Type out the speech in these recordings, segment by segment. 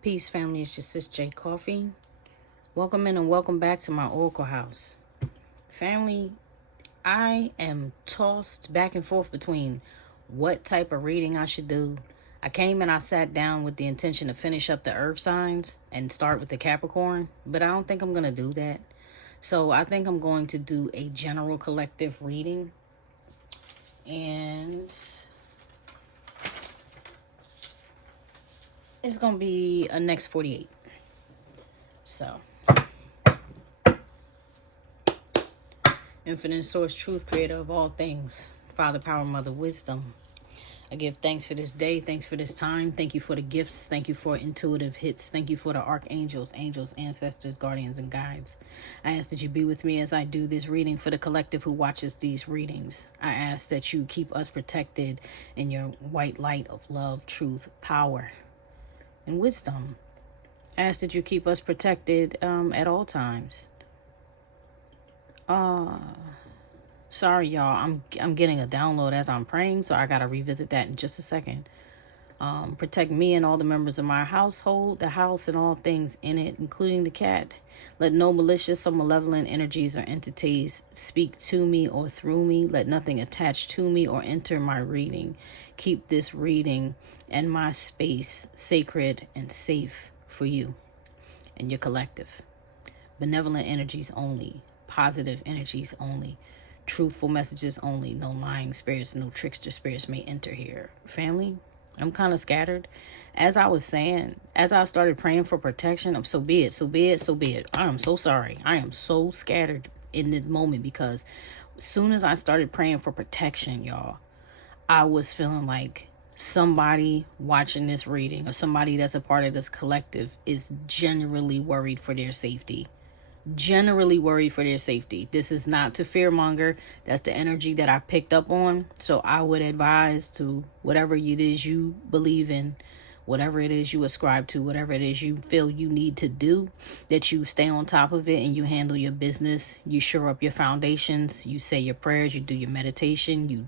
Peace, family. It's your sis J.Coffee. Welcome in and welcome back to my Oracle house. Family, I am tossed back and forth between what type of reading I should do. I came and I sat down with the intention to finish up the earth signs and start with the Capricorn, but I don't think I'm going to do that. So I think I'm going to do a general collective reading. And it's going to be a next 48. So, infinite source, truth, creator of all things, Father, power, mother, wisdom. I give thanks for this day. Thanks for this time. Thank you for the gifts. Thank you for intuitive hits. Thank you for the archangels, angels, ancestors, guardians, and guides. I ask that you be with me as I do this reading for the collective who watches these readings. I ask that you keep us protected in your white light of love, truth, power, and wisdom. I ask that you keep us protected at all times. Sorry, y'all. I'm getting a download as I'm praying, so I gotta revisit that in just a second. Protect me and all the members of my household, the house, and all things in it, including the cat. Let no malicious or malevolent energies or entities speak to me or through me. Let nothing attach to me or enter my reading. Keep this reading and my space sacred and safe for you and your collective. Benevolent energies only. Positive energies only. Truthful messages only. No lying spirits, no trickster spirits may enter here. Family, I'm kind of scattered. As I was saying, as I started praying for protection, so be it, so be it, so be it. I am so sorry. I am so scattered in this moment because as soon as I started praying for protection, y'all, I was feeling like somebody watching this reading or somebody that's a part of this collective is genuinely worried for their safety. Generally worried for their safety. This is not to fearmonger. That's the energy that I picked up on. So I would advise to whatever it is you believe in, whatever it is you ascribe to, whatever it is you feel you need to do, that you stay on top of it and you handle your business. You shore up your foundations. You say your prayers. You do your meditation. You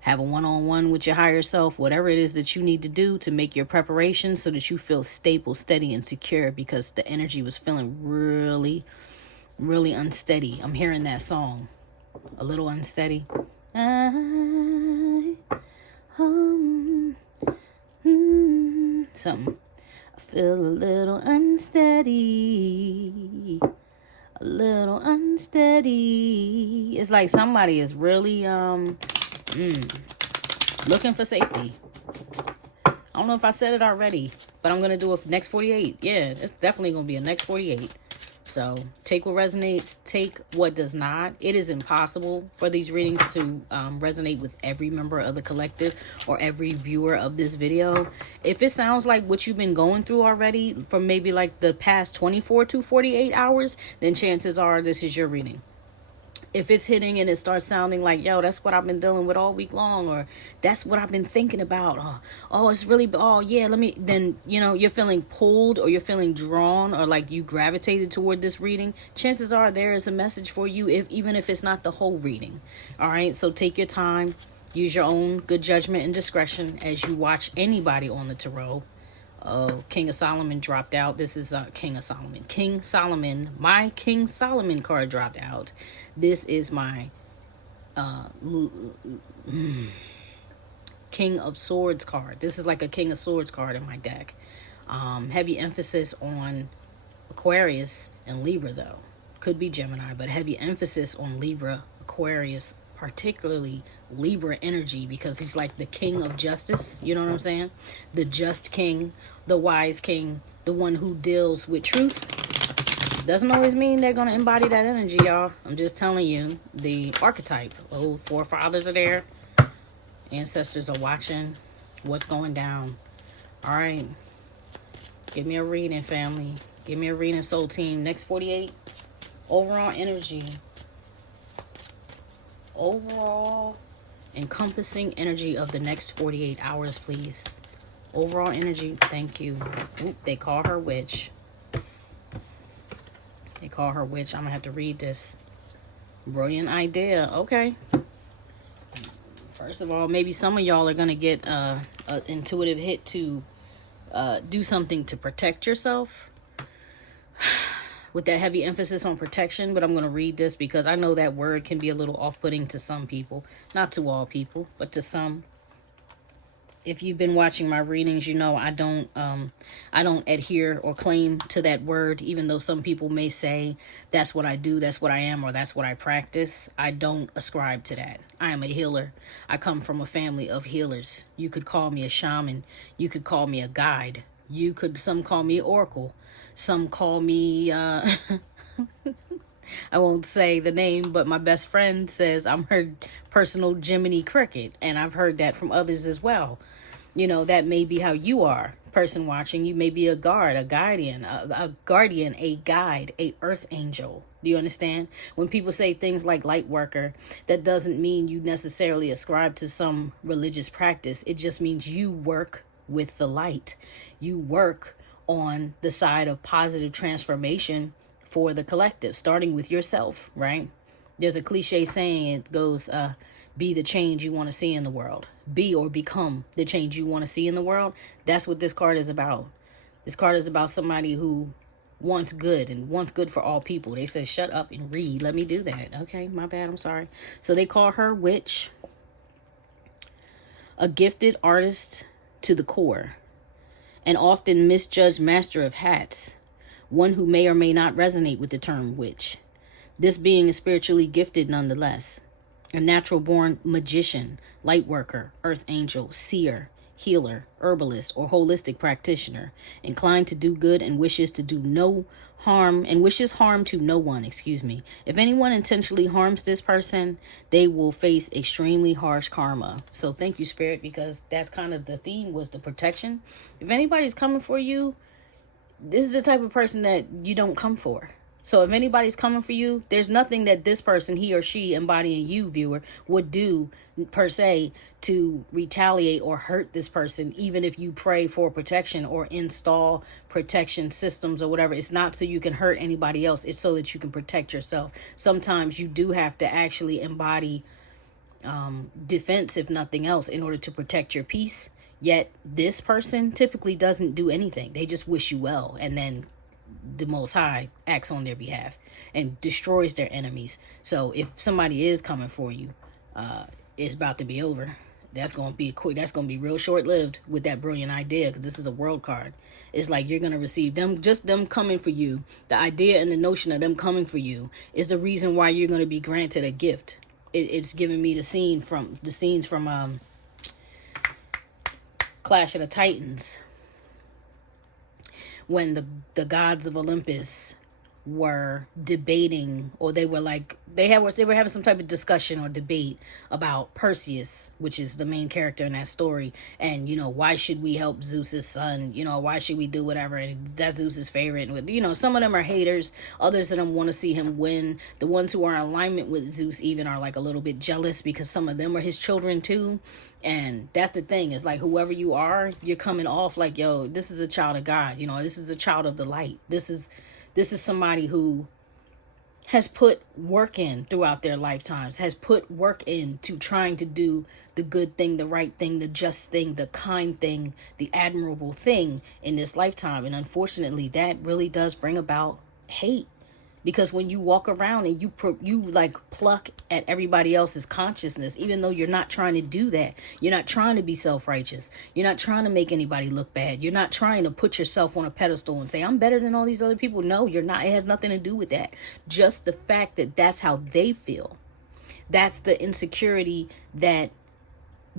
have a one-on-one with your higher self, whatever it is that you need to do to make your preparation so that you feel stable, steady, and secure, because the energy was feeling really, really unsteady. I'm hearing that song, a little unsteady. Something. I feel a little unsteady. A little unsteady. It's like somebody is really, looking for safety. I don't know if I said it already, but I'm going to do a next 48. Yeah, it's definitely going to be a next 48. So take what resonates, take what does not. It is impossible for these readings to resonate with every member of the collective or every viewer of this video. If it sounds like what you've been going through already for maybe like the past 24 to 48 hours, then chances are this is your reading. If it's hitting and it starts sounding like, yo, that's what I've been dealing with all week long, or that's what I've been thinking about, it's really, then, you're feeling pulled or you're feeling drawn or like you gravitated toward this reading, chances are there is a message for you, even if it's not the whole reading. All right, so take your time, use your own good judgment and discretion as you watch anybody on the tarot. Oh, King of Solomon dropped out. This is King of Solomon. King Solomon. My King Solomon card dropped out. This is my King of Swords card. This is like a King of Swords card in my deck. Heavy emphasis on Aquarius and Libra, though. Could be Gemini, but heavy emphasis on Libra, Aquarius, particularly Libra energy, because he's like the king of justice. You know what I'm saying? The just king, the wise king, the one who deals with truth. Doesn't always mean they're going to embody that energy, y'all. I'm just telling you, the archetype. Old forefathers are there. Ancestors are watching what's going down. All right. Give me a reading, family. Give me a reading, soul team. Next 48. Overall energy. Overall encompassing energy of the next 48 hours, please. Overall energy. Thank you. Oop, they call her witch. They call her witch. I'm gonna have to read this. Brilliant idea. Okay. First of all, maybe some of y'all are gonna get an intuitive hit to do something to protect yourself, with that heavy emphasis on protection. But I'm going to read this because I know that word can be a little off-putting to some people. Not to all people, but to some. If you've been watching my readings, you know I don't adhere or claim to that word, even though some people may say that's what I do, that's what I am, or that's what I practice. I don't ascribe to that. I am a healer. I come from a family of healers. You could call me a shaman. You could call me a guide. Some call me oracle. Some call me I won't say the name, but my best friend says I'm her personal Jiminy Cricket, and I've heard that from others as well. You know, that may be how you are, person watching. You may be a guard, a guardian, a guardian, a guide, a earth angel. Do you understand? When people say things like light worker, that doesn't mean you necessarily ascribe to some religious practice. It just means you work with the light. You work on the side of positive transformation for the collective, starting with yourself, right? There's a cliche saying, it goes, be the change you want to see in the world. Be or become the change you want to see in the world. That's what this card is about. This card is about somebody who wants good and wants good for all people. They said, shut up and read. Let me do that. Okay, my bad. I'm sorry. So they call her witch, a gifted artist to the core, an often misjudged master of hats, one who may or may not resonate with the term witch. This being is spiritually gifted nonetheless. A natural-born magician, light worker, earth angel, seer, healer, herbalist, or holistic practitioner, inclined to do good and wishes harm to no one, If anyone intentionally harms this person, they will face extremely harsh karma. So thank you, Spirit, because that's kind of the theme, was the protection. If anybody's coming for you, this is the type of person that you don't come for. So if anybody's coming for you, there's nothing that this person, he or she, embodying you, viewer, would do per se to retaliate or hurt this person, even if you pray for protection or install protection systems or whatever. It's not so you can hurt anybody else. It's so that you can protect yourself. Sometimes you do have to actually embody defense, if nothing else, in order to protect your peace. Yet this person typically doesn't do anything. They just wish you well, and then the Most High acts on their behalf and destroys their enemies. So if somebody is coming for you, it's about to be over. That's going to be quick. That's going to be real short-lived with that brilliant idea, because this is a world card. It's like you're going to receive them, just them coming for you. The idea and the notion of them coming for you is the reason why you're going to be granted a gift. It's giving me the scenes from Clash of the Titans, when the gods of Olympus were debating, or they were having some type of discussion or debate about Perseus, which is the main character in that story, and why should we help Zeus's son, why should we do whatever, and that's Zeus's favorite. And some of them are haters, others of them want to see him win. The ones who are in alignment with Zeus even are like a little bit jealous, because some of them are his children too. And that's the thing, is like, whoever you are, you're coming off like, yo, this is a child of God, this is a child of the light. This is somebody who has put work in throughout their lifetimes, has put work into trying to do the good thing, the right thing, the just thing, the kind thing, the admirable thing in this lifetime. And unfortunately, that really does bring about hate. Because when you walk around and you like pluck at everybody else's consciousness, even though you're not trying to do that, you're not trying to be self-righteous, you're not trying to make anybody look bad, you're not trying to put yourself on a pedestal and say, I'm better than all these other people. No, you're not. It has nothing to do with that. Just the fact that that's how they feel. That's the insecurity that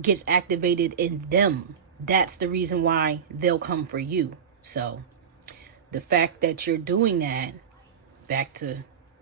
gets activated in them. That's the reason why they'll come for you. So the fact that you're doing that, back to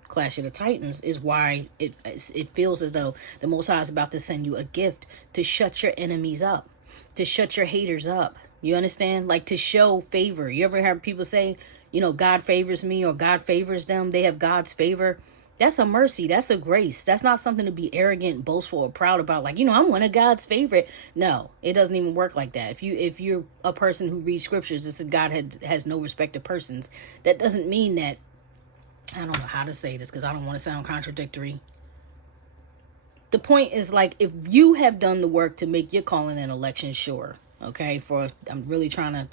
Clash of the Titans, is why it feels as though the Most High is about to send you a gift to shut your enemies up, to shut your haters up. You understand? Like, to show favor. You ever heard people say, God favors me, or God favors them? They have God's favor. That's a mercy. That's a grace. That's not something to be arrogant, boastful, or proud about. Like, I'm one of God's favorite. No, it doesn't even work like that. If you're a person who reads scriptures that says God has no respect of persons, that doesn't mean that. I don't know how to say this because I don't want to sound contradictory. The point is, like, if you have done the work to make your calling and election sure, okay, I'm really trying to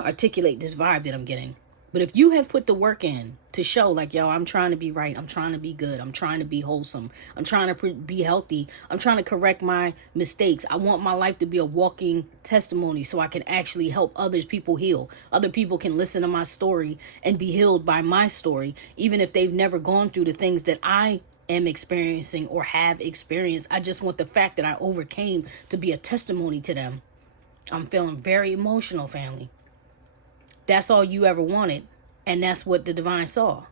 articulate this vibe that I'm getting. But if you have put the work in to show like, yo, I'm trying to be right. I'm trying to be good. I'm trying to be wholesome. I'm trying to be healthy. I'm trying to correct my mistakes. I want my life to be a walking testimony so I can actually help others, people heal. Other people can listen to my story and be healed by my story, even if they've never gone through the things that I am experiencing or have experienced. I just want the fact that I overcame to be a testimony to them. I'm feeling very emotional, family. That's all you ever wanted. And that's what the divine saw.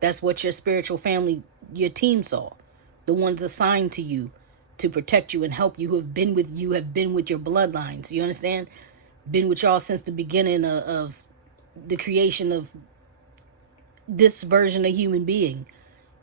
That's what your spiritual family, your team saw. The ones assigned to you to protect you and help you, who have been with you, have been with your bloodlines. You understand? Been with y'all since the beginning of the creation of this version of human being.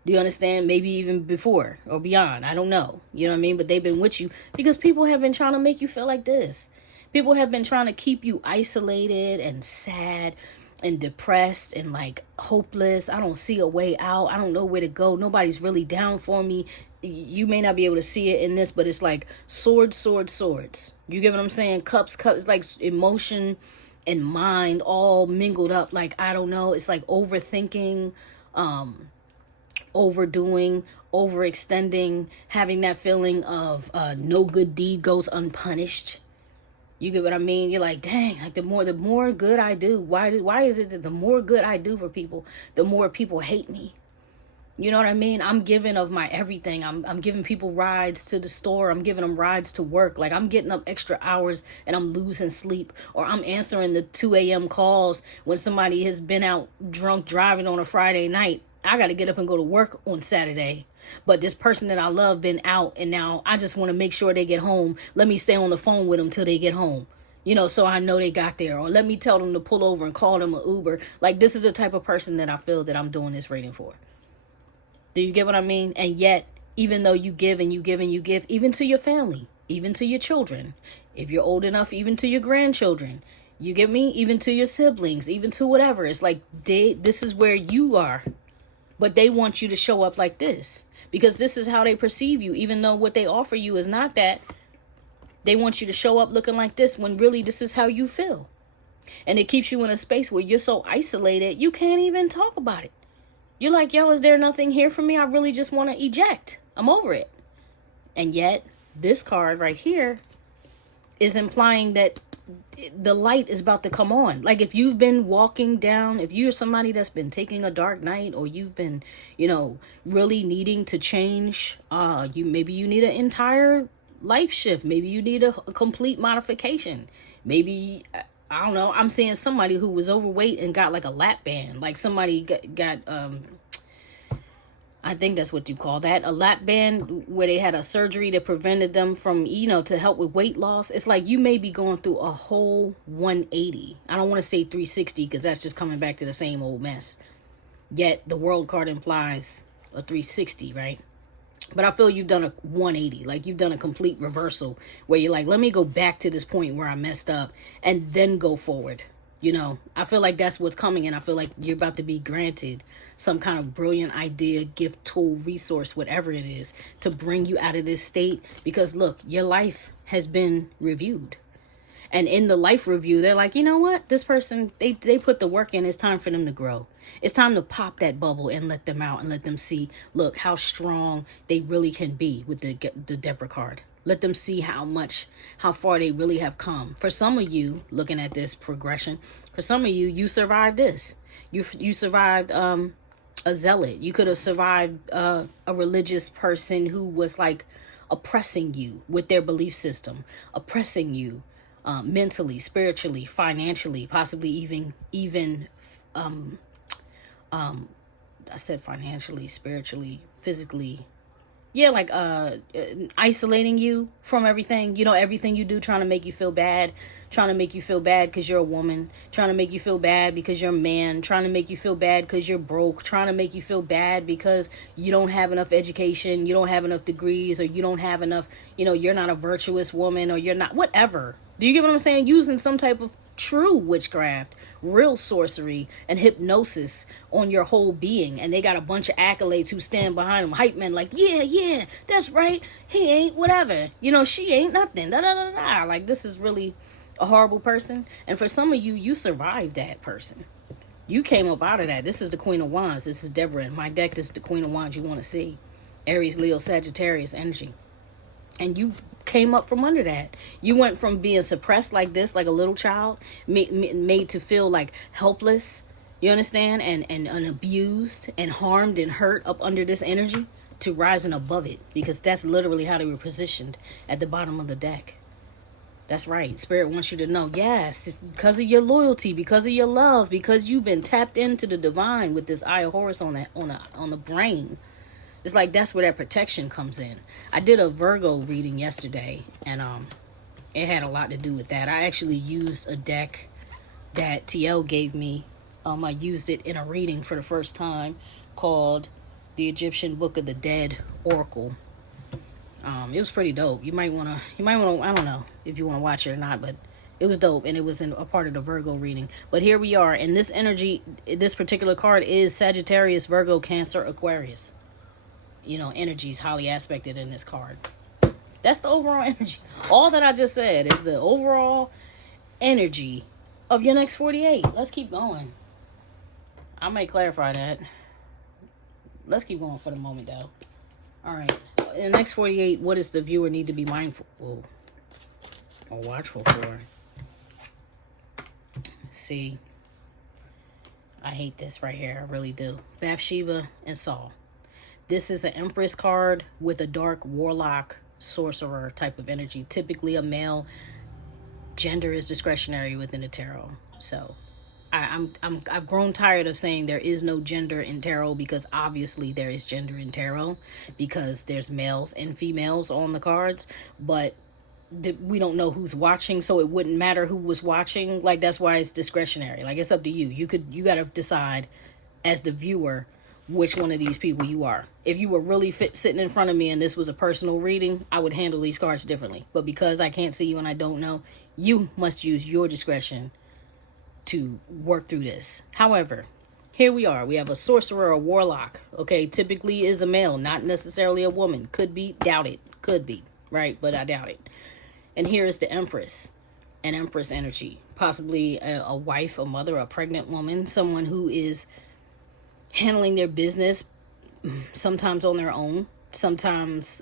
Do you understand? Maybe even before or beyond. I don't know. You know what I mean? But they've been with you because people have been trying to make you feel like this. People have been trying to keep you isolated and sad and depressed and like hopeless. I don't see a way out. I don't know where to go. Nobody's really down for me. You may not be able to see it in this, but it's like swords, swords, swords. You get what I'm saying? Cups, cups, like emotion and mind all mingled up. Like, I don't know. It's like overthinking, overdoing, overextending, having that feeling of no good deed goes unpunished. You get what I mean? You're like, dang, like the more good I do, why is it that the more good I do for people, the more people hate me? You know what I mean? I'm giving of my everything. I'm giving people rides to the store. I'm giving them rides to work. Like, I'm getting up extra hours and I'm losing sleep. Or I'm answering the 2 a.m. calls when somebody has been out drunk driving on a Friday night. I got to get up and go to work on Saturday. But this person that I love been out, and now I just want to make sure they get home. Let me stay on the phone with them till they get home. You know, so I know they got there. Or let me tell them to pull over and call them an Uber. Like, this is the type of person that I feel that I'm doing this reading for. Do you get what I mean? And yet, even though you give and you give and you give, even to your family, even to your children, if you're old enough, even to your grandchildren, you get me? Even to your siblings, even to whatever. It's like, this is where you are. But they want you to show up like this. Because this is how they perceive you, even though what they offer you is not that. They want you to show up looking like this when really this is how you feel. And it keeps you in a space where you're so isolated, you can't even talk about it. You're like, yo, is there nothing here for me? I really just want to eject. I'm over it. And yet, this card right here is implying that the light is about to come on. Like, if you've been walking down, if you're somebody that's been taking a dark night, or you've been, you know, really needing to change, maybe you need an entire life shift. Maybe you need a complete modification. Maybe, I don't know. I'm seeing somebody who was overweight and got like a lap band. Like, somebody got I think that's what you call that, a lap band, where they had a surgery that prevented them from, you know, to help with weight loss. It's like you may be going through a whole 180. I don't want to say 360 because that's just coming back to the same old mess. Yet the world card implies a 360, right? But I feel you've done a 180, like you've done a complete reversal where you're like, let me go back to this point where I messed up and then go forward. You know, I feel like that's what's coming, and I feel like you're about to be granted some kind of brilliant idea, gift, tool, resource, whatever it is, to bring you out of this state. Because look, your life has been reviewed. And in the life review, they're like, you know what? This person, they put the work in. It's time for them to grow. It's time to pop that bubble and let them out and let them see, look, how strong they really can be with the Deborah card. Let them see how far they really have come. For some of you, looking at this progression, for some of you, you survived this. You survived a zealot. You could have survived a religious person who was like oppressing you with their belief system, oppressing you mentally, spiritually, financially, possibly even I said financially, spiritually, physically. Yeah, like isolating you from everything. You know, everything you do, trying to make you feel bad. Trying to make you feel bad because you're a woman. Trying to make you feel bad because you're a man. Trying to make you feel bad because you're broke. Trying to make you feel bad because you don't have enough education. You don't have enough degrees. Or you don't have enough, you know, you're not a virtuous woman. Or you're not, whatever. Do you get what I'm saying? Using some type of true witchcraft, real sorcery, and hypnosis on your whole being. And they got a bunch of accolades who stand behind them. Hype men like, yeah, that's right. He ain't whatever. You know, she ain't nothing. Da, da, da, da. Like, this is really a horrible person. And for some of you, you survived that person. You came up out of that. This is the Queen of Wands. This is Deborah. In my deck, this is the Queen of Wands you want to see. Aries, Leo, Sagittarius energy. And you came up from under that. You went from being suppressed like this, like a little child, made to feel like helpless, you understand, and abused and harmed and hurt up under this energy, to rising above it, because that's literally how they were positioned at the bottom of the deck. That's right. Spirit wants you to know, yes, because of your loyalty, because of your love, because you've been tapped into the divine with this Eye of Horus on the brain. It's like that's where that protection comes in. I did a Virgo reading yesterday, and it had a lot to do with that. I actually used a deck that T.L. gave me. I used it in a reading for the first time, called the Egyptian Book of the Dead Oracle. It was pretty dope. You might wanna, I don't know if you want to watch it or not, but it was dope, and it was in a part of the Virgo reading. But here we are, and this energy, this particular card is Sagittarius, Virgo, Cancer, Aquarius. You know, energy is highly aspected in this card. That's the overall energy. All that I just said is the overall energy of your next 48. Let's keep going. I may clarify that. Let's keep going for the moment, though. All right. In the next 48, what does the viewer need to be mindful or watchful for? See, I hate this right here. I really do. Bathsheba and Saul. This is an Empress card with a dark warlock sorcerer type of energy. Typically a male. Gender is discretionary within the tarot. So I've grown tired of saying there is no gender in tarot, because obviously there is gender in tarot, because there's males and females on the cards, but we don't know who's watching, so it wouldn't matter who was watching. Like, that's why it's discretionary. Like, it's up to you. You got to decide as the viewer which one of these people you are. If you were really sitting in front of me and this was a personal reading, I would handle these cards differently. But because I can't see you and I don't know, you must use your discretion to work through this. However, here we are. We have a sorcerer, a warlock. Okay, typically is a male, not necessarily a woman. Could be, doubt it. Could be, right? But I doubt it. And here is the Empress, an Empress energy. Possibly a wife, a mother, a pregnant woman, someone who is handling their business, sometimes on their own. Sometimes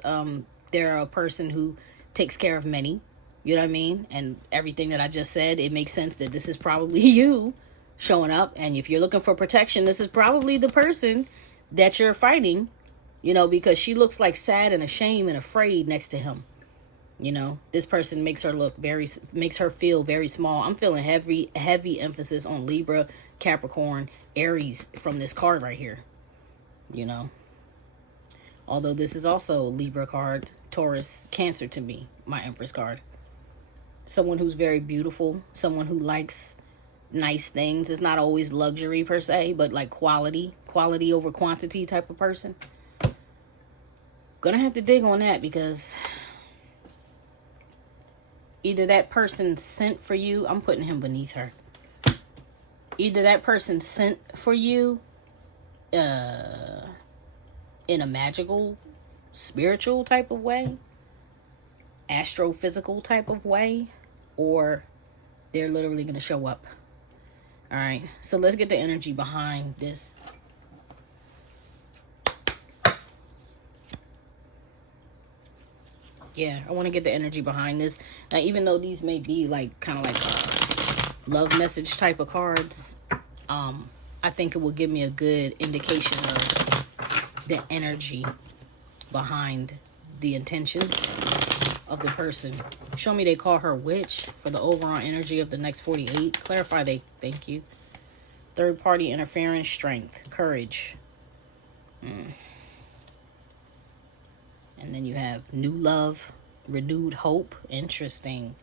they're a person who takes care of many. You know what I mean? And everything that I just said, it makes sense that this is probably you showing up. And if you're looking for protection, this is probably the person that you're fighting, you know, because she looks like sad and ashamed and afraid next to him. You know, this person makes her feel very small. I'm feeling heavy emphasis on Libra, Capricorn, Aries from this card right here. You know, although this is also a Libra card, Taurus, Cancer to me, my Empress card. Someone who's very beautiful, someone who likes nice things. It's not always luxury per se, but like quality over quantity type of person. Gonna have to dig on that, because either that person sent for you, I'm putting him beneath her. Either that person sent for you in a magical, spiritual type of way, astrophysical type of way, or they're literally going to show up. All right, so let's get the energy behind this. Yeah, I want to get the energy behind this. Now, even though these may be like kind of like love message type of cards, I think it will give me a good indication of the energy behind the intentions of the person. Show me they call her witch for the overall energy of the next 48. Clarify they, thank you. Third party interference, strength, courage. And then you have new love, renewed hope. Interesting.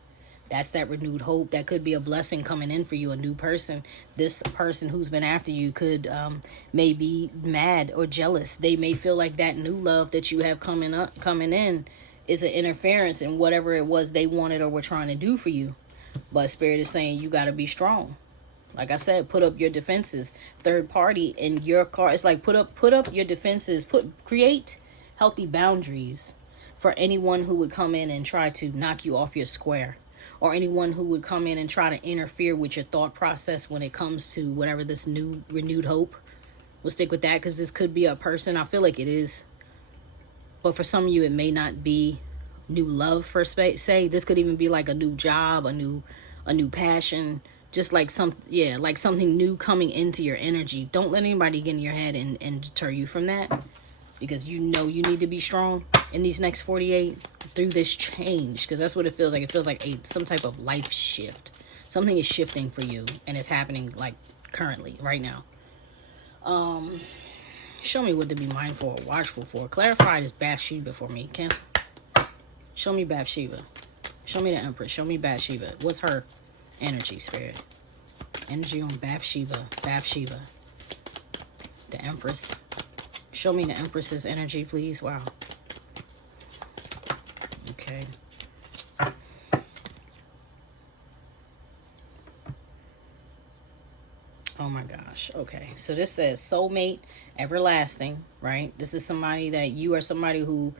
That's that renewed hope. That could be a blessing coming in for you, a new person. This person who's been after you could may be mad or jealous. They may feel like that new love that you have coming in is an interference in whatever it was they wanted or were trying to do for you. But Spirit is saying you got to be strong. Like I said, put up your defenses. Third party in your car. It's like put up your defenses. Create healthy boundaries for anyone who would come in and try to knock you off your square, or anyone who would come in and try to interfere with your thought process when it comes to whatever this new renewed hope. We'll stick with that because this could be a person. I feel like it is. But for some of you, it may not be new love per se. This could even be like a new job, a new passion. Just like like something new coming into your energy. Don't let anybody get in your head and deter you from that. Because you know you need to be strong in these next 48 through this change. Because that's what it feels like. It feels like some type of life shift. Something is shifting for you. And it's happening like currently, right now. Show me what to be mindful or watchful for. Clarify this Bathsheba for me, Kim. Show me Bathsheba. Show me the Empress. Show me Bathsheba. What's her energy, Spirit? Energy on Bathsheba. Bathsheba. The Empress. Show me the Empress's energy, please. Wow. Okay. Oh my gosh. Okay. So this says soulmate, everlasting, right? This is somebody that you are somebody who,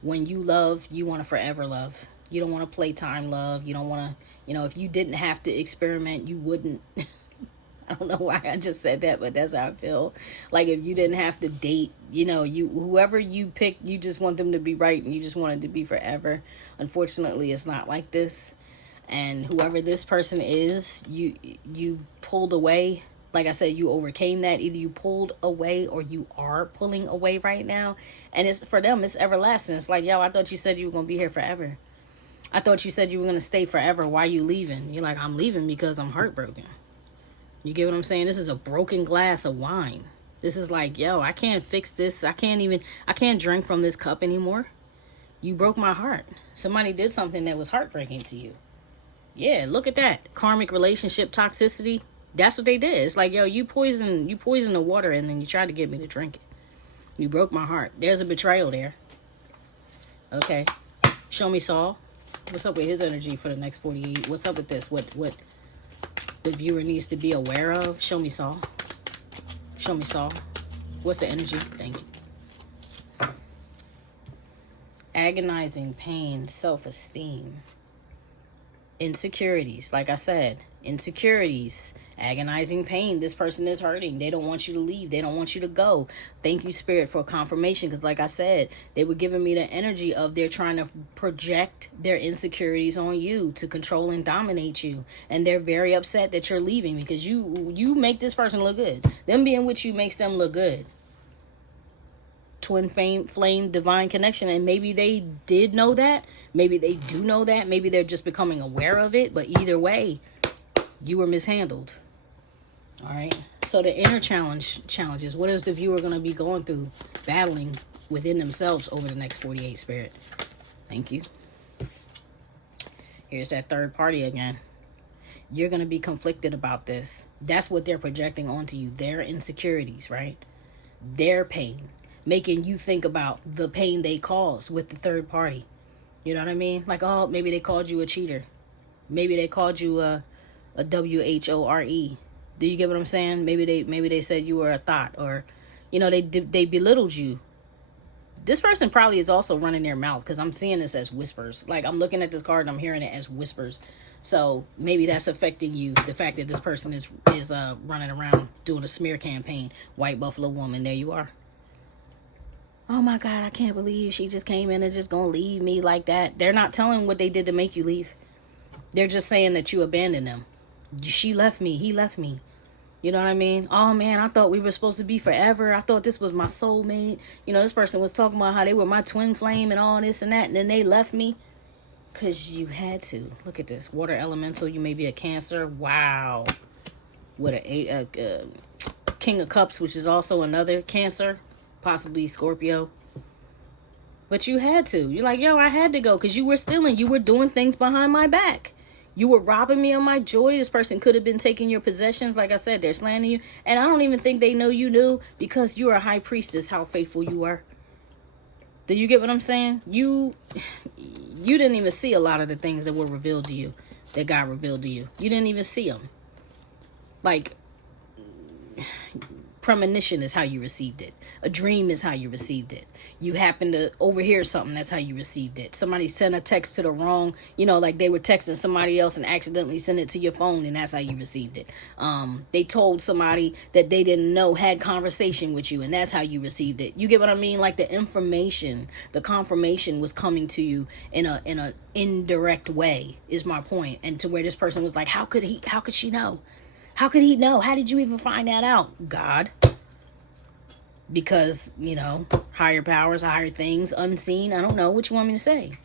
when you love, you want to forever love. You don't want to playtime love. You don't want to, if you didn't have to experiment, you wouldn't. I don't know why I just said that, but that's how I feel. Like if you didn't have to date, whoever you pick, you just want them to be right and you just want it to be forever. Unfortunately, it's not like this. And whoever this person is, you pulled away. Like I said, you overcame that. Either you pulled away or you are pulling away right now. And it's for them, it's everlasting. It's like, yo, I thought you said you were going to be here forever. I thought you said you were going to stay forever. Why are you leaving? You're like, I'm leaving because I'm heartbroken. You get what I'm saying? This is a broken glass of wine. This is like, yo, I can't fix this. I can't drink from this cup anymore. You broke my heart. Somebody did something that was heartbreaking to you. Yeah, look at that. Karmic relationship toxicity. That's what they did. It's like, yo, you poison the water and then you tried to get me to drink it. You broke my heart. There's a betrayal there. Okay. Show me Saul. What's up with his energy for the next 48? What's up with this? What the viewer needs to be aware of? Show me Saul. Show me Saul. What's the energy? Thank you. Agonizing pain, self-esteem. Insecurities, like I said, insecurities, agonizing pain. This person is hurting. They don't want you to leave. They don't want you to go. Thank you, Spirit, for confirmation. Because like I said, they were giving me the energy of they're trying to project their insecurities on you to control and dominate you. And they're very upset that you're leaving because you make this person look good. Them being with you makes them look good. Twin flame divine connection, and maybe they did know that, maybe they do know that, maybe they're just becoming aware of it, but either way, you were mishandled. All right, so the inner challenges, what is the viewer going to be going through, battling within themselves over the next 48, Spirit? Thank you. Here's that third party again. You're going to be conflicted about this. That's what they're projecting onto you, their insecurities, right? Their pain, making you think about the pain they caused with the third party. You know what I mean? Like, oh, maybe they called you a cheater. Maybe they called you a WHORE. Do you get what I'm saying? Maybe they said you were a thought, or, they belittled you. This person probably is also running their mouth because I'm seeing this as whispers. Like, I'm looking at this card and I'm hearing it as whispers. So maybe that's affecting you. The fact that this person is running around doing a smear campaign. White Buffalo woman, there you are. Oh my God, I can't believe she just came in and just gonna leave me like that. They're not telling what they did to make you leave. They're just saying that you abandoned them. She left me. He left me. You know what I mean? Oh man, I thought we were supposed to be forever. I thought this was my soulmate. This person was talking about how they were my twin flame and all this and that. And then they left me because you had to. Look at this. Water elemental. You may be a Cancer. Wow. With a King of Cups, which is also another Cancer. Possibly Scorpio. But you had to. You're like, yo, I had to go because you were stealing. You were doing things behind my back. You were robbing me of my joy. This person could have been taking your possessions. Like I said, they're slandering you. And I don't even think they know you knew because you are a high priestess, how faithful you are. Do you get what I'm saying? You didn't even see a lot of the things that were revealed to you, that God revealed to you. You didn't even see them. Like, premonition is how you received it. A dream is how you received it. You happen to overhear something, that's how you received it. Somebody sent a text to the wrong, like they were texting somebody else and accidentally sent it to your phone, and that's how you received it. They told somebody that they didn't know had conversation with you, and that's how you received it. You get what I mean? Like the information, the confirmation was coming to you in a indirect way, is my point. And to where this person was like, how could she know? How could he know? How did you even find that out? God. Because, higher powers, higher things, unseen. I don't know what you want me to say.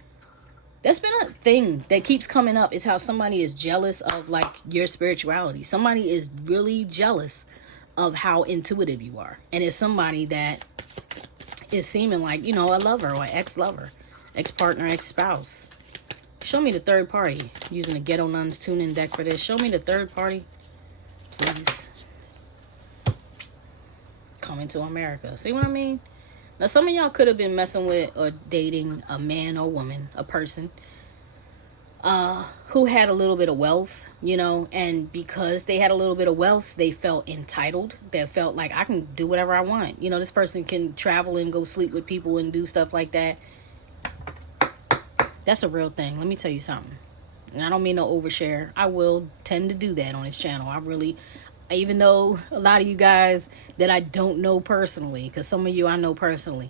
That's been a thing that keeps coming up, is how somebody is jealous of like your spirituality. Somebody is really jealous of how intuitive you are. And it's somebody that is seeming like, a lover or ex-lover, ex-partner, ex-spouse. Show me the third party. Using the Ghetto Nuns tune-in deck for this. Show me the third party, please. Coming to America. See what I mean? Now, some of y'all could have been messing with or dating a man or woman, a person, who had a little bit of wealth, and because they had a little bit of wealth, they felt entitled. They felt like, I can do whatever I want. This person can travel and go sleep with people and do stuff like that. That's a real thing. Let me tell you something. And I don't mean to overshare. I will tend to do that on this channel. Even though a lot of you guys that I don't know personally, because some of you I know personally,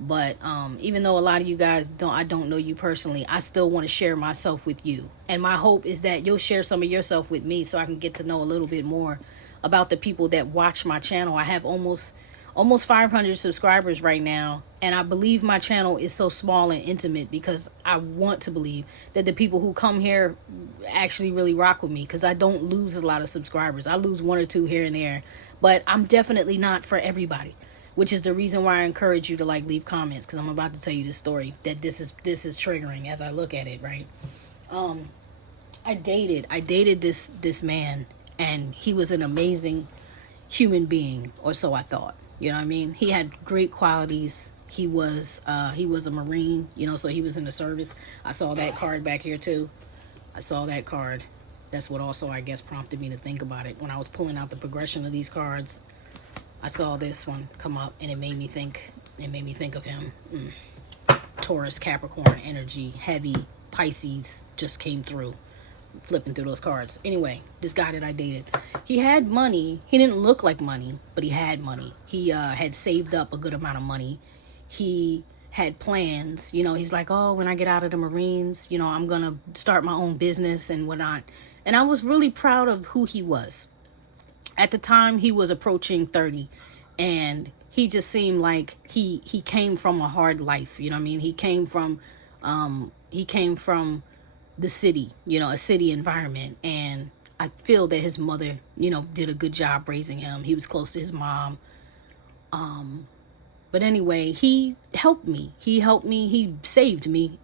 but even though a lot of you guys I don't know you personally, I still want to share myself with you. And my hope is that you'll share some of yourself with me so I can get to know a little bit more about the people that watch my channel. I have almost 500 subscribers right now, and I believe my channel is so small and intimate because I want to believe that the people who come here actually really rock with me, because I don't lose a lot of subscribers. I lose one or two here and there, but I'm definitely not for everybody, which is the reason why I encourage you to leave comments, because I'm about to tell you this story that this is triggering as I look at it, right? I dated this man, and he was an amazing human being, or so I thought. You know what I mean? He had great qualities. He was a Marine, so he was in the service. I saw that card back here too. I saw that card. That's what also, I guess, prompted me to think about it. When I was pulling out the progression of these cards, I saw this one come up, and it made me think of him. Taurus, Capricorn energy, heavy. Pisces just came through. Flipping through those cards. Anyway, this guy that I dated, he had money. He didn't look like money, but he had money. He had saved up a good amount of money. He had plans. He's like, oh, when I get out of the Marines, I'm gonna start my own business and whatnot. And I was really proud of who he was. At the time, he was approaching 30, and he just seemed like he came from a hard life. You know what I mean? He came from the city, a city environment. And I feel that his mother, did a good job raising him. He was close to his mom. But anyway, he helped me. He saved me.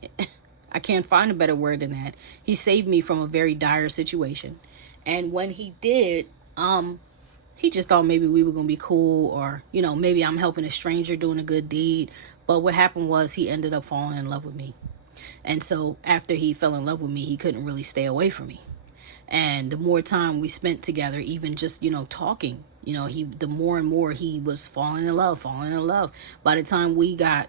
I can't find a better word than that. He saved me from a very dire situation. And when he did, he just thought maybe we were going to be cool, or, maybe I'm helping a stranger doing a good deed. But what happened was he ended up falling in love with me. And so after he fell in love with me, he couldn't really stay away from me. And the more time we spent together, even just, talking, the more and more he was falling in love. By the time we got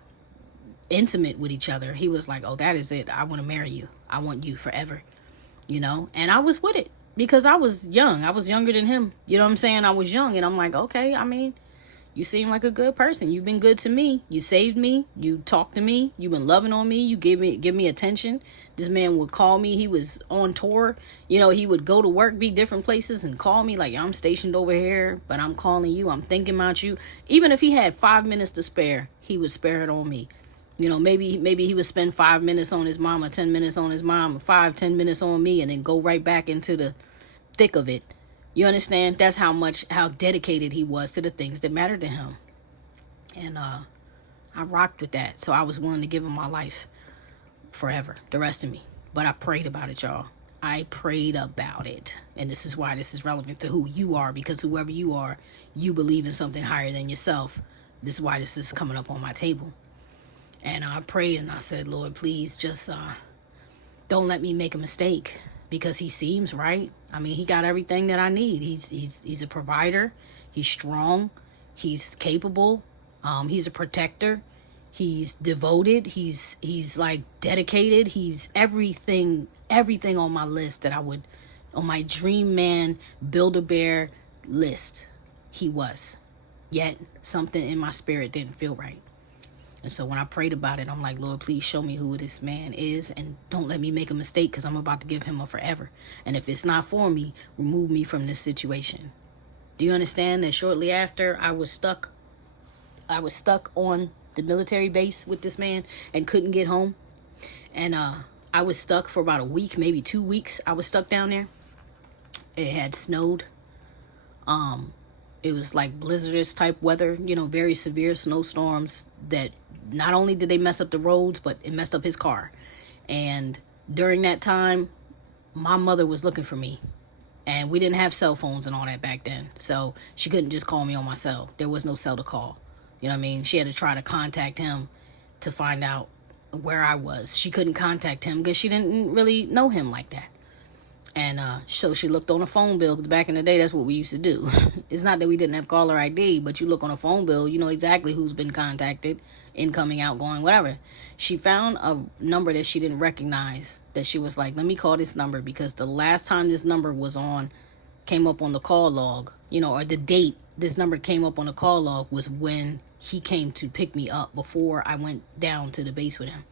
intimate with each other, he was like, oh, that is it. I want to marry you. I want you forever, and I was with it because I was young. I was younger than him. You know what I'm saying? I was young, and I'm like, okay, I mean, you seem like a good person. You've been good to me. You saved me. You talked to me. You've been loving on me. You give me attention. This man would call me. He was on tour. He would go to work, be different places, and call me like, I'm stationed over here, but I'm calling you. I'm thinking about you. Even if he had 5 minutes to spare, he would spare it on me. Maybe he would spend 5 minutes on his mom, or 10 minutes on his mom, or 5-10 minutes on me, and then go right back into the thick of it. You understand? That's how dedicated he was to the things that mattered to him. And I rocked with that. So I was willing to give him my life forever, the rest of me. But I prayed about it, y'all. I prayed about it. And this is why this is relevant to who you are, because whoever you are, you believe in something higher than yourself. This is why this is coming up on my table. And I prayed and I said, Lord, please just don't let me make a mistake, because he seems right. I mean, he got everything that I need. He's a provider. He's strong. He's capable. He's a protector. He's devoted. He's like dedicated. He's everything on my list that I would, on my dream man, Build-A-Bear list. He was. Yet something in my spirit didn't feel right. And so when I prayed about it, I'm like, Lord, please show me who this man is, and don't let me make a mistake, because I'm about to give him a forever. And if it's not for me, remove me from this situation. Do you understand that shortly after, I was stuck on the military base with this man and couldn't get home? And I was stuck for about a week, maybe 2 weeks. I was stuck down there. It had snowed. It was like blizzardous type weather, very severe snowstorms that not only did they mess up the roads, but it messed up his car. And during that time, my mother was looking for me. And we didn't have cell phones and all that back then. So she couldn't just call me on my cell. There was no cell to call. You know what I mean? She had to try to contact him to find out where I was. She couldn't contact him because she didn't really know him like that. And so she looked on a phone bill, because back in the day, that's what we used to do. It's not that we didn't have caller ID, but you look on a phone bill, you know exactly who's been contacted, incoming, outgoing, whatever. She found a number that she didn't recognize, that she was like, let me call this number, because the last time this number came up on the call log, or the date this number came up on the call log was when he came to pick me up before I went down to the base with him.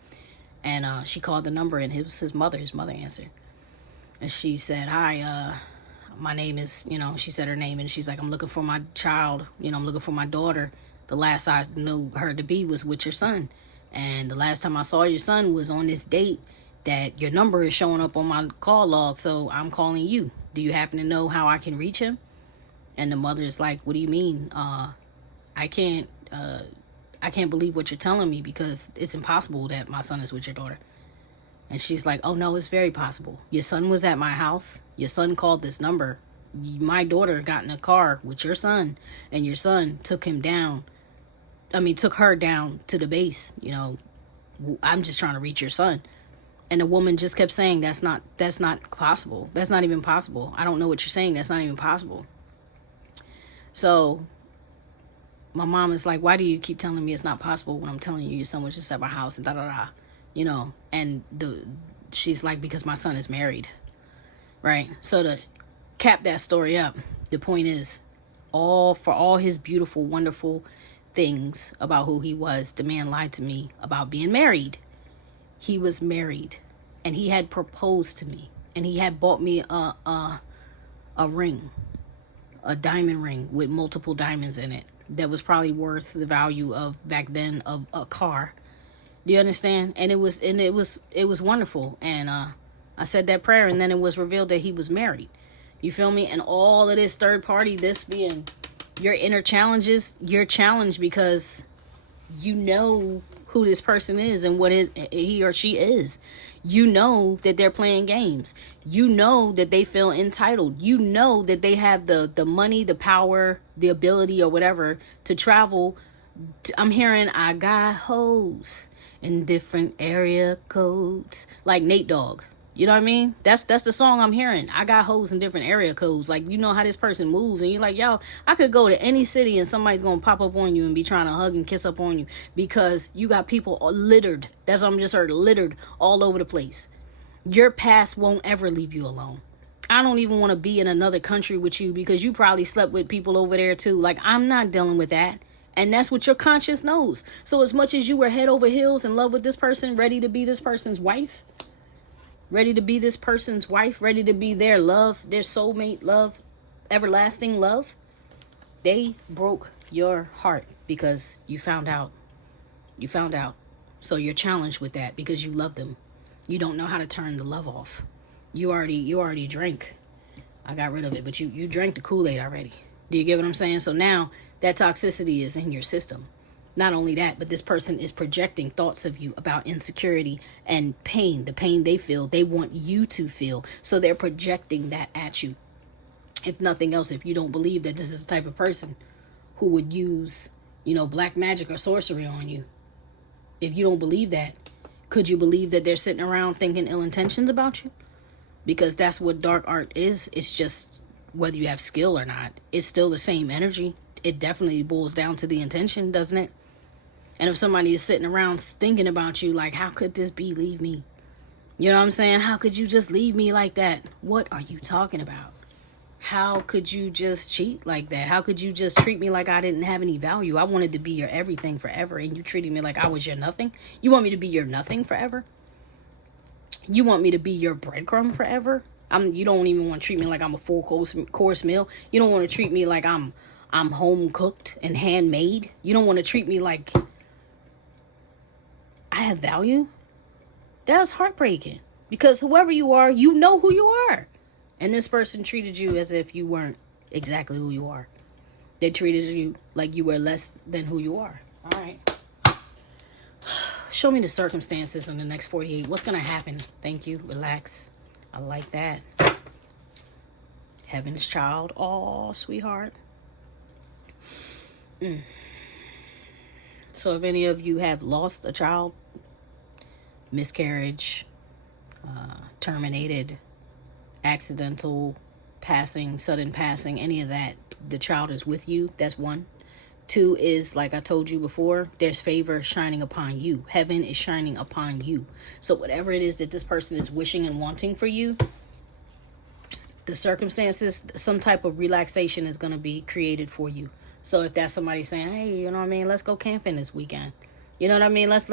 And she called the number, and it was his mother. His mother answered. And she said, hi, my name is, she said her name, and she's like, I'm looking for my child, I'm looking for my daughter. The last I knew her to be was with your son. And the last time I saw your son was on this date that your number is showing up on my call log, so I'm calling you. Do you happen to know how I can reach him? And the mother is like, what do you mean? I can't believe what you're telling me, because it's impossible that my son is with your daughter. And she's like, oh, no, it's very possible. Your son was at my house. Your son called this number. My daughter got in a car with your son, and your son took her down to the base. I'm just trying to reach your son. And the woman just kept saying, that's not possible. That's not even possible. I don't know what you're saying. That's not even possible. So my mom is like, why do you keep telling me it's not possible when I'm telling you your son was just at my house and da-da-da? And she's like, because my son is married, right? So to cap that story up, the point is, for all his beautiful, wonderful things about who he was, the man lied to me about being married. He was married, and he had proposed to me, and he had bought me a ring, a diamond ring with multiple diamonds in it that was probably worth the value of, back then, of a car. Do you understand? And it was wonderful. And I said that prayer, and then it was revealed that he was married. You feel me? And all of this third party, this being your inner challenges, you're challenged because you know who this person is and what he or she is. You know that they're playing games. You know that they feel entitled. You know that they have the money, the power, the ability, or whatever to travel. I'm hearing, I got hoes in different area codes, like Nate Dogg. You know what I mean? That's the song I'm hearing. I got hoes in different area codes. Like, you know how this person moves, and you're like, yo, I could go to any city and somebody's gonna pop up on you and be trying to hug and kiss up on you, because you got people littered. That's what I just heard, littered all over the place. Your past won't ever leave you alone. I don't even want to be in another country with you, because you probably slept with people over there too. Like, I'm not dealing with that. And that's what your conscience knows. So as much as you were head over heels in love with this person, ready to be this person's wife, ready to be their love, their soulmate love, everlasting love, they broke your heart because you found out. So you're challenged with that because you love them. You don't know how to turn the love off. You already drank. I got rid of it, but you drank the Kool-Aid already. Do you get what I'm saying? So now that toxicity is in your system. Not only that, but this person is projecting thoughts of you about insecurity and pain. The pain they feel, they want you to feel. So they're projecting that at you. If nothing else, if you don't believe that this is the type of person who would use, black magic or sorcery on you, if you don't believe that, could you believe that they're sitting around thinking ill intentions about you? Because that's what dark art is. It's just, whether you have skill or not, it's still the same energy. it definitely boils down to the intention, doesn't it? And if somebody is sitting around thinking about you, like, how could this be? Leave me. You know what I'm saying? How could you just leave me like that? What are you talking about? How could you just cheat like that? How could you just treat me like I didn't have any value? I wanted to be your everything forever, and you treated me like I was your nothing? You want me to be your nothing forever? You want me to be your breadcrumb forever? You don't even want to treat me like I'm a full course meal. You don't want to treat me like I'm home cooked and handmade. You don't want to treat me like I have value. That's heartbreaking, because whoever you are, you know who you are. And this person treated you as if you weren't exactly who you are. They treated you like you were less than who you are. All right. Show me the circumstances in the next 48. What's going to happen? Thank you. Relax. I like that. Heaven's child. Oh, sweetheart. So if any of you have lost a child, miscarriage, terminated, accidental passing, sudden passing, any of that, the child is with you. That's one. Two is, like I told you before, there's favor shining upon you. Heaven is shining upon you. So whatever it is that this person is wishing and wanting for you, the circumstances, some type of relaxation is going to be created for you. So if that's somebody saying, hey, you know what I mean, let's go camping this weekend. You know what I mean? Let's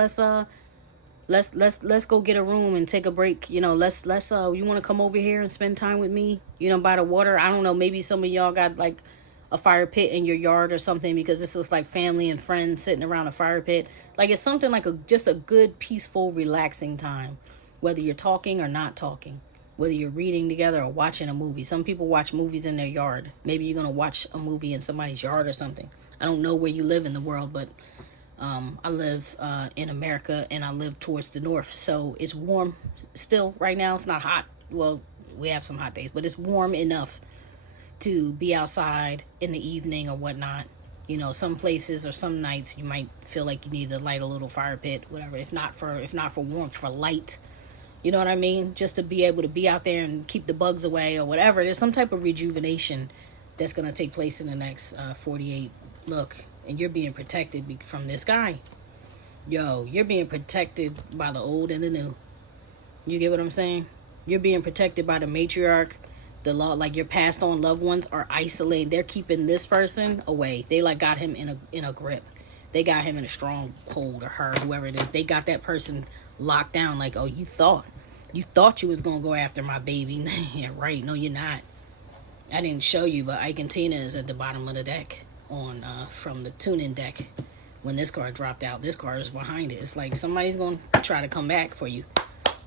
go get a room and take a break. You know, let's you want to come over here and spend time with me, you know, by the water? I don't know, maybe some of y'all got like a fire pit in your yard or something, because this looks like family and friends sitting around a fire pit. Like, it's something like just a good, peaceful, relaxing time, whether you're talking or not talking, whether you're reading together or watching a movie. Some people watch movies in their yard. Maybe you're going to watch a movie in somebody's yard or something. I don't know where you live in the world, but I live in America, and I live towards the north, so it's warm still right now. It's not hot. Well, we have some hot days, but it's warm enough to be outside in the evening or whatnot. You know, some places or some nights you might feel like you need to light a little fire pit, whatever. If not for warmth, for light. You know what I mean? Just to be able to be out there and keep the bugs away or whatever. There's some type of rejuvenation that's going to take place in the next 48. Look, and you're being protected from this guy. Yo, you're being protected by the old and the new. You get what I'm saying? You're being protected by the matriarch. The law, like your passed on loved ones are isolated. They're keeping this person away. They like got him in a grip. They got him in a strong hold, or her, whoever it is. They got that person locked down. Like, oh, you thought you was gonna go after my baby? Yeah, right. No, you're not. I didn't show you, but Ike and Tina is at the bottom of the deck on from the tune-in deck. When this card dropped out, this card is behind it. It's like somebody's gonna try to come back for you.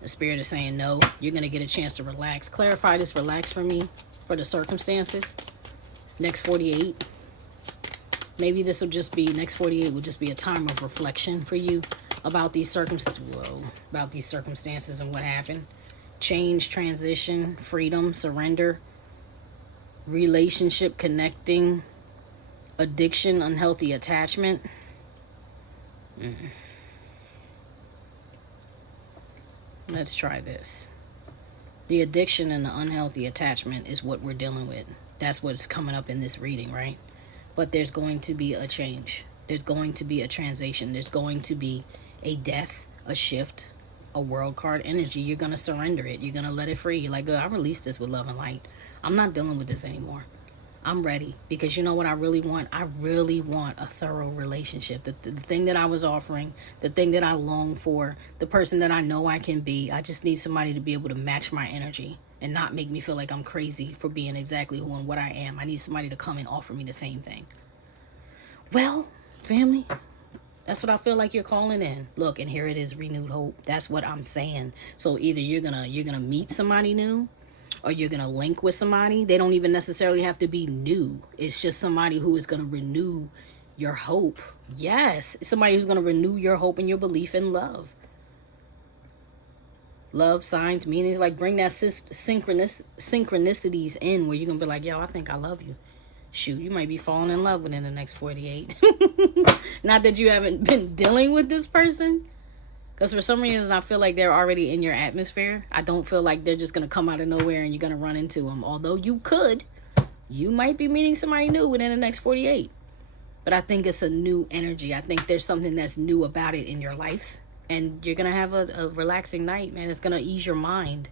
The spirit is saying no. You're going to get a chance to relax. Clarify this relax for me, for the circumstances. Next 48. Maybe this will just be, next 48 will just be a time of reflection for you about these circumstances. About these circumstances and what happened. Change, transition, freedom, surrender, relationship, connecting, addiction, unhealthy attachment. Let's try this. The addiction and the unhealthy attachment is what we're dealing with. That's what's coming up in this reading, right? But there's going to be a change. There's going to be a transition. There's going to be a death, a shift, a world card energy. You're going to surrender it. You're going to let it free. You're like, I released this with love and light. I'm not dealing with this anymore. I'm ready, because you know what I really want? I really want a thorough relationship. The thing that I was offering, the thing that I long for, the person that I know I can be. I just need somebody to be able to match my energy and not make me feel like I'm crazy for being exactly who and what I am. I need somebody to come and offer me the same thing. Well, family, that's what I feel like you're calling in. Look, and here it is, renewed hope. That's what I'm saying. So either you're gonna meet somebody new, or you're going to link with somebody. They don't even necessarily have to be new. It's just somebody who is going to renew your hope. Yes, somebody who's going to renew your hope and your belief in love. Love, signs, meanings. Like, bring that synchronicities in where you're going to be like, yo, I think I love you. Shoot, you might be falling in love within the next 48. Not that you haven't been dealing with this person. Because for some reason, I feel like they're already in your atmosphere. I don't feel like they're just going to come out of nowhere and you're going to run into them. Although you might be meeting somebody new within the next 48. But I think it's a new energy. I think there's something that's new about it in your life. And you're going to have a relaxing night, man. It's going to ease your mind.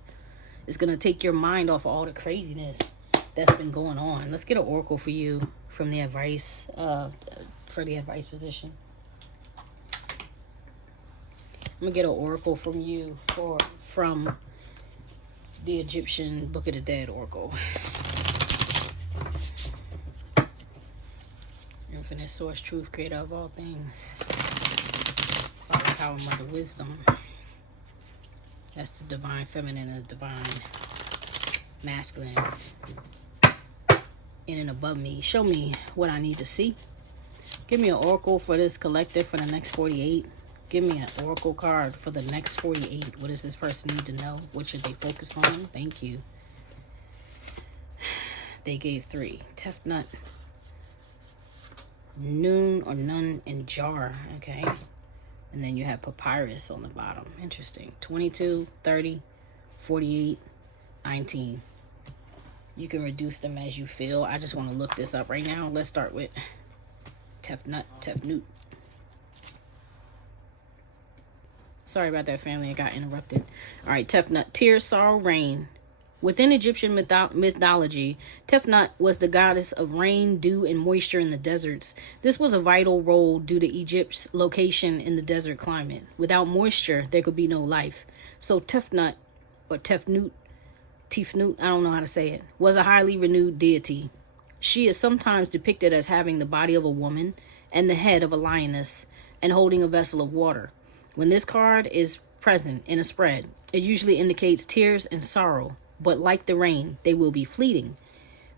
It's going to take your mind off of all the craziness that's been going on. Let's get an oracle for you from the advice, for the advice position. I'm going to get an oracle from you from the Egyptian Book of the Dead oracle. Infinite source, truth, creator of all things. Father, power, mother, wisdom. That's the divine feminine and the divine masculine. In and above me. Show me what I need to see. Give me an oracle for this collective for the next 48. Give me an oracle card for the next 48. What does this person need to know? What should they focus on? Thank you. They gave 3. Tefnut. Noon or none and jar. Okay. And then you have papyrus on the bottom. Interesting. 22, 30, 48, 19. You can reduce them as you feel. I just want to look this up right now. Let's start with Tefnut. Sorry about that, family. I got interrupted. All right, Tefnut. Tears, sorrow, rain. Within Egyptian mythology, Tefnut was the goddess of rain, dew, and moisture in the deserts. This was a vital role due to Egypt's location in the desert climate. Without moisture, there could be no life. So Tefnut, or Tefnut, I don't know how to say it, was a highly renewed deity. She is sometimes depicted as having the body of a woman and the head of a lioness and holding a vessel of water. When this card is present in a spread, it usually indicates tears and sorrow. But like the rain, they will be fleeting.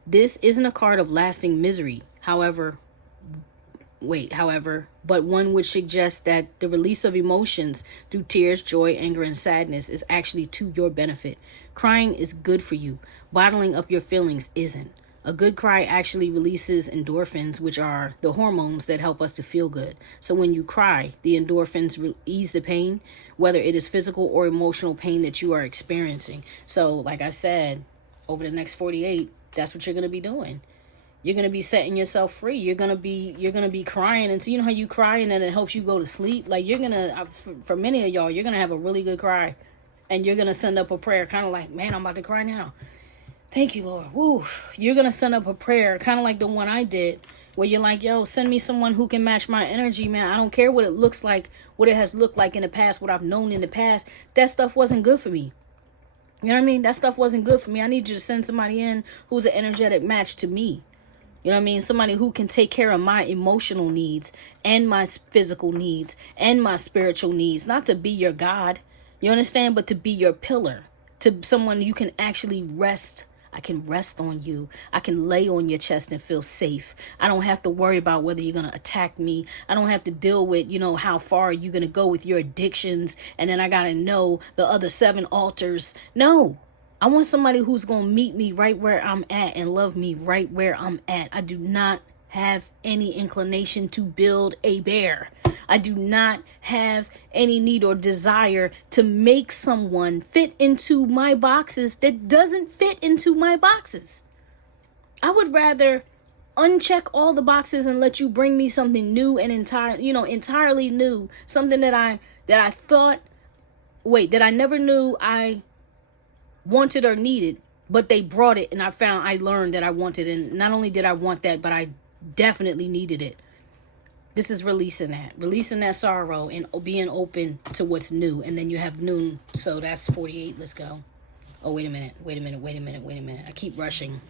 This isn't a card of lasting misery, however, but one which suggests that the release of emotions through tears, joy, anger, and sadness is actually to your benefit. Crying is good for you. Bottling up your feelings isn't. A good cry actually releases endorphins, which are the hormones that help us to feel good. So when you cry, the endorphins ease the pain, whether it is physical or emotional pain that you are experiencing. So like I said, over the next 48, that's what you're going to be doing. You're going to be setting yourself free. You're going to be crying. And so you know how you cry and then it helps you go to sleep? Like you're going to, for many of y'all, you're going to have a really good cry. And you're going to send up a prayer kind of like, man, I'm about to cry now. Thank you, Lord. Woo. You're going to send up a prayer, kind of like the one I did, where you're like, yo, send me someone who can match my energy, man. I don't care what it looks like, what it has looked like in the past, what I've known in the past. That stuff wasn't good for me. You know what I mean? That stuff wasn't good for me. I need you to send somebody in who's an energetic match to me. You know what I mean? Somebody who can take care of my emotional needs and my physical needs and my spiritual needs. Not to be your God, you understand? But to be your pillar. To someone you can actually rest. I can rest on you. I can lay on your chest and feel safe. I don't have to worry about whether you're going to attack me. I don't have to deal with, how far you're going to go with your addictions. And then I got to know the other 7 altars. No, I want somebody who's going to meet me right where I'm at and love me right where I'm at. I do not have any inclination to build a bear. I do not have any need or desire to make someone fit into my boxes that doesn't fit into my boxes. I would rather uncheck all the boxes and let you bring me something new and entirely new. Something that I never knew I wanted or needed, but they brought it and I learned that I wanted. And not only did I want that, but I definitely needed it. This is releasing that sorrow and being open to what's new. And then you have noon. So that's 48. Let's go. Oh, wait a minute. I keep rushing.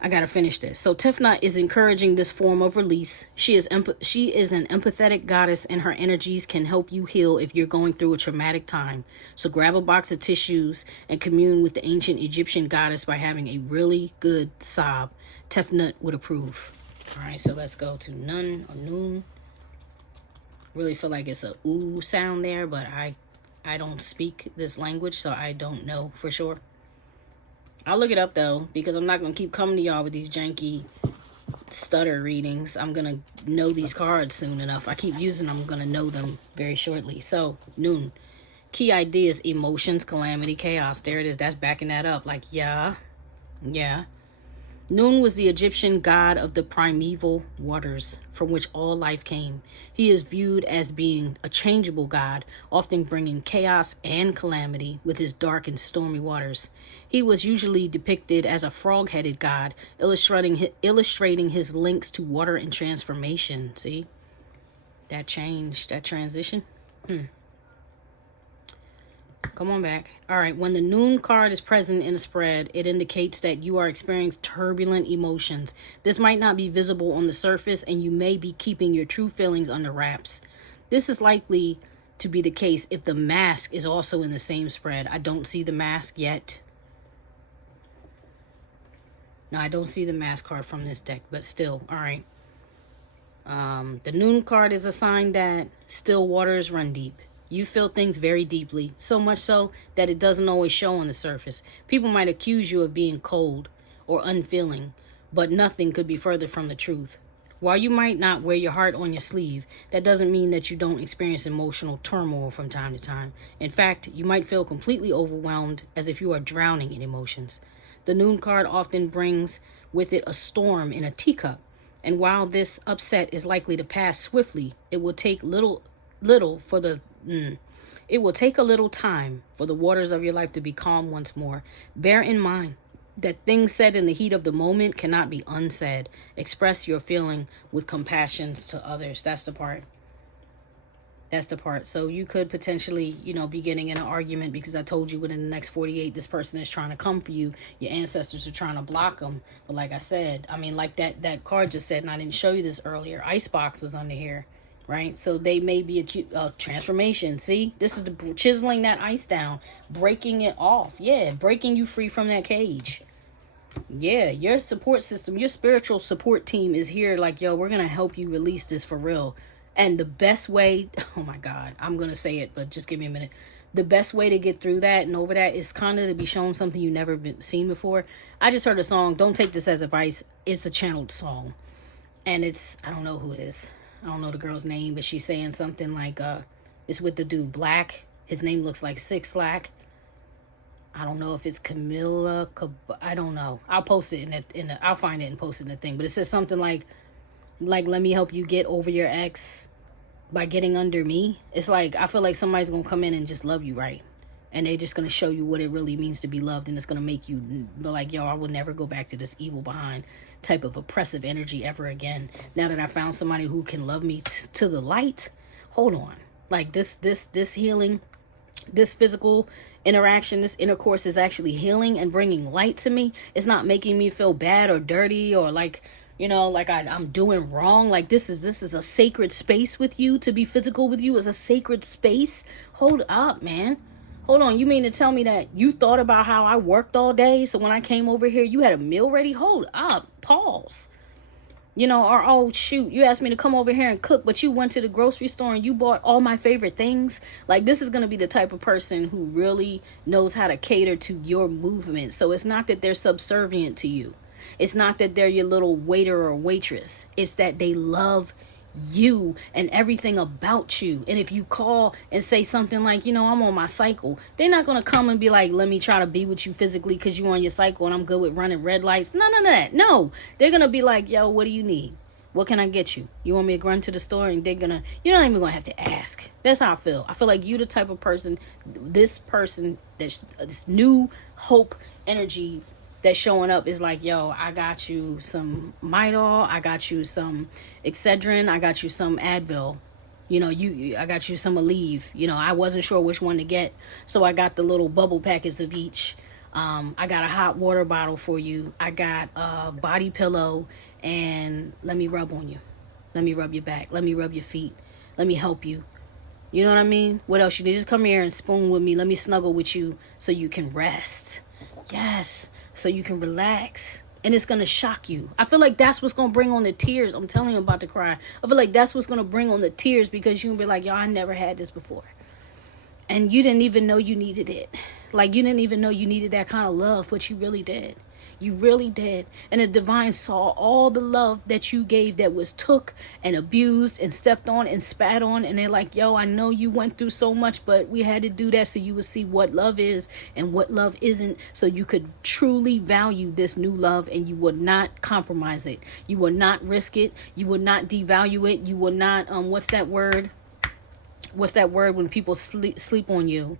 I got to finish this. So Tefnut is encouraging this form of release. She is an empathetic goddess and her energies can help you heal if you're going through a traumatic time. So grab a box of tissues and commune with the ancient Egyptian goddess by having a really good sob. Tefnut would approve. All right, so let's go to nun or noon. Really feel like it's a ooh sound there, but I don't speak this language, so I don't know for sure. I'll look it up, though, because I'm not going to keep coming to y'all with these janky stutter readings. I'm going to know these cards soon enough. I keep using them. I'm going to know them very shortly. So, noon. Key ideas, emotions, calamity, chaos. There it is. That's backing that up. Like, yeah. Nun was the Egyptian god of the primeval waters from which all life came. He is viewed as being a changeable god, often bringing chaos and calamity with his dark and stormy waters. He was usually depicted as a frog-headed god, illustrating his links to water and transformation. See? That change, that transition. Come on back. All right. When the Nun card is present in a spread, it indicates that you are experiencing turbulent emotions. This might not be visible on the surface, and you may be keeping your true feelings under wraps. This is likely to be the case if the mask is also in the same spread. I don't see the mask yet. No, I don't see the mask card from this deck, but still. All right. The Nun card is a sign that still waters run deep. You feel things very deeply, so much so that it doesn't always show on the surface. People might accuse you of being cold or unfeeling, but nothing could be further from the truth. While you might not wear your heart on your sleeve, that doesn't mean that you don't experience emotional turmoil from time to time. In fact, you might feel completely overwhelmed, as if you are drowning in emotions. The Nun card often brings with it a storm in a teacup, and while this upset is likely to pass swiftly, it will take a little time for the waters of your life to be calm once more. Bear in mind that things said in the heat of the moment cannot be unsaid. Express your feeling with compassion to others. That's the part. So you could potentially, be getting in an argument because I told you within the next 48, this person is trying to come for you. Your ancestors are trying to block them. But like I said, like that card just said, and I didn't show you this earlier, Icebox was under here. Right? So they may be a transformation. See? This is the chiseling that ice down. Breaking it off. Yeah. Breaking you free from that cage. Yeah. Your support system, your spiritual support team is here like, yo, we're going to help you release this for real. And the best way, oh my God, I'm going to say it, but just give me a minute. The best way to get through that and over that is kind of to be shown something you've never seen before. I just heard a song. Don't take this as advice. It's a channeled song. And I don't know who it is. I don't know the girl's name, but she's saying something like, it's with the dude Black. His name looks like Six Slack. I don't know if it's Camilla. I don't know. I'll post it I'll find it and post it in the thing. But it says something like, let me help you get over your ex by getting under me. It's like, I feel like somebody's going to come in and just love you right. And they're just going to show you what it really means to be loved. And it's going to make you be like, yo, I will never go back to this evil behind type of oppressive energy ever again. Now that I found somebody who can love me to the light, hold on. Like this healing, this physical interaction, this intercourse is actually healing and bringing light to me. It's not making me feel bad or dirty or like, I'm doing wrong. Like this is a sacred space with you. To be physical with you is a sacred space. Hold up, man. Hold on, you mean to tell me that you thought about how I worked all day, so when I came over here, you had a meal ready? Hold up, pause. Or, oh, shoot, you asked me to come over here and cook, but you went to the grocery store and you bought all my favorite things. Like, this is going to be the type of person who really knows how to cater to your movement. So it's not that they're subservient to you. It's not that they're your little waiter or waitress. It's that they love you and everything about you. And if you call and say something like, I'm on my cycle, they're not going to come and be like, let me try to be with you physically because you're on your cycle and I'm good with running red lights. None of that. No, they're going to be like, yo, what do you need? What can I get you? You want me to run to the store? And you're not even going to have to ask. That's how I feel. I feel like you the type of person, this new hope energy that's showing up is like, yo, I got you some Midol, I got you some Excedrin, I got you some Advil, I got you some Aleve. I wasn't sure which one to get, so I got the little bubble packets of each. I got a hot water bottle for you. I got a body pillow, and let me rub on you. Let me rub your back. Let me rub your feet. Let me help you. You know what I mean? What else you need? Just come here and spoon with me. Let me snuggle with you so you can rest. Yes. So you can relax. And it's going to shock you. I feel like that's what's going to bring on the tears. I'm telling you, I'm about to cry. I feel like that's what's going to bring on the tears because you'll be like, yo, I never had this before. And you didn't even know you needed it. Like, you didn't even know you needed that kind of love, but you really did. You really did. And the divine saw all the love that you gave that was took and abused and stepped on and spat on. And they're like, yo, I know you went through so much, but we had to do that so you would see what love is and what love isn't, so you could truly value this new love and you would not compromise it. You would not risk it. You would not devalue it. You would not, what's that word? What's that word when people sleep on you?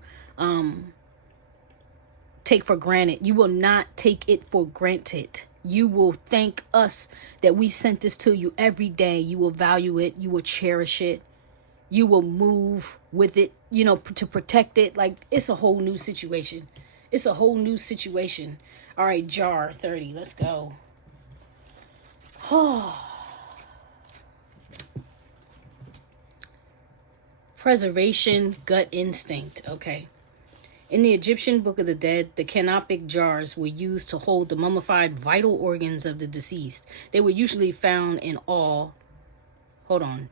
Take for granted. You will not take it for granted. You will thank us that we sent this to you every day. You will value it. You will cherish it. You will move with it, you know, to protect it. Like, it's a whole new situation. It's a whole new situation. All right, jar 30. Let's go. Preservation, gut instinct. Okay. In the Egyptian Book of the Dead, the canopic jars were used to hold the mummified vital organs of the deceased. They were usually found in all.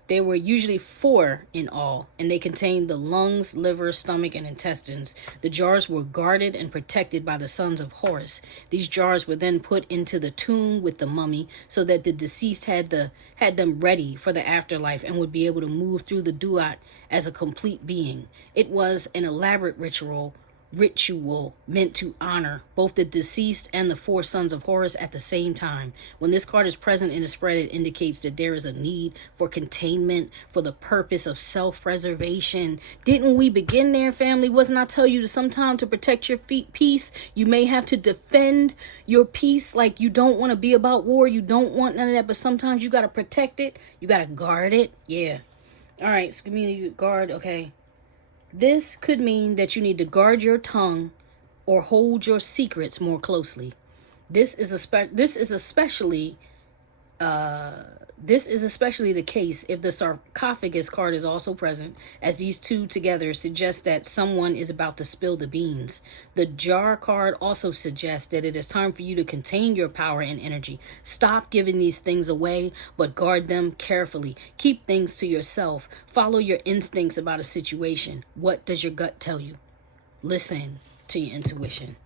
They were usually 4 in all, and they contained the lungs, liver, stomach, and intestines. The jars were guarded and protected by the sons of Horus. These jars were then put into the tomb with the mummy so that the deceased had them ready for the afterlife and would be able to move through the duat as a complete being. It was an elaborate ritual meant to honor both the deceased and the 4 sons of Horus at the same time. When this card is present in the spread, it indicates that there is a need for containment for the purpose of self-preservation. Didn't we begin there, family? Wasn't I tell you that sometimes to protect your peace, you may have to defend your peace? Like, you don't want to be about war. You don't want none of that, but sometimes you got to protect it. You got to guard it. Yeah. All right, so community guard. Okay. This could mean that you need to guard your tongue or hold your secrets more closely. This is especially the case if the sarcophagus card is also present, as these two together suggest that someone is about to spill the beans. The jar card also suggests that it is time for you to contain your power and energy. Stop giving these things away, but guard them carefully. Keep things to yourself. Follow your instincts about a situation. What does your gut tell you? Listen to your intuition.